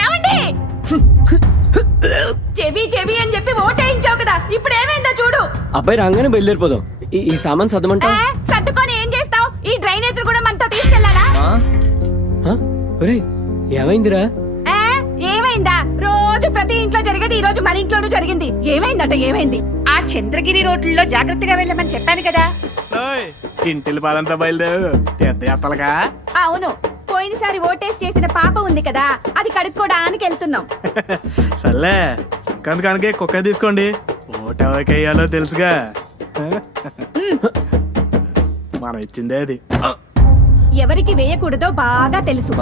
ఏమండి చెవి చెవి అని చెప్పి ఓటేయించావు కదా, ఇప్పుడు ఏమైందో చూడు. అబ్బాయి రాగానే బయలుదేరిపోదాం. ఈ సామాన్ సర్దమంటా? సర్దుకొని ఏం చేస్తావు? ఈ డ్రైనేజర్ కూడా మనతో తీసుకెళ్లాలా? ఏమైందిరా? ఏమైందా? రోజు ప్రతి ఇంట్లో జరిగేది ఈ రోజు మన ఇంట్లోనూ జరిగింది. ఏమైందట? ఏమైంది? ఆ చంద్రగిరి రోడ్లలో జాగ్రత్తగా వెళ్ళమని చెప్పాను కదా. ఇంటిల్ పాలంతా బయలుదేరు తీర్థయాత్రలుగా. అవును, పోయినసారి ఓటేసి చేసిన పాప ఉంది కదా, అది కడుక్కోడానికి వెళ్తున్నాం. సర్లే, సంక్రాంతి కానికే కుక్క తీసుకోండి. ఓటు ఎవరికి వేయాలో తెలుసుగా. మనం ఇచ్చిందే అది. ఎవరికి వేయకూడదో బాగా తెలుసు.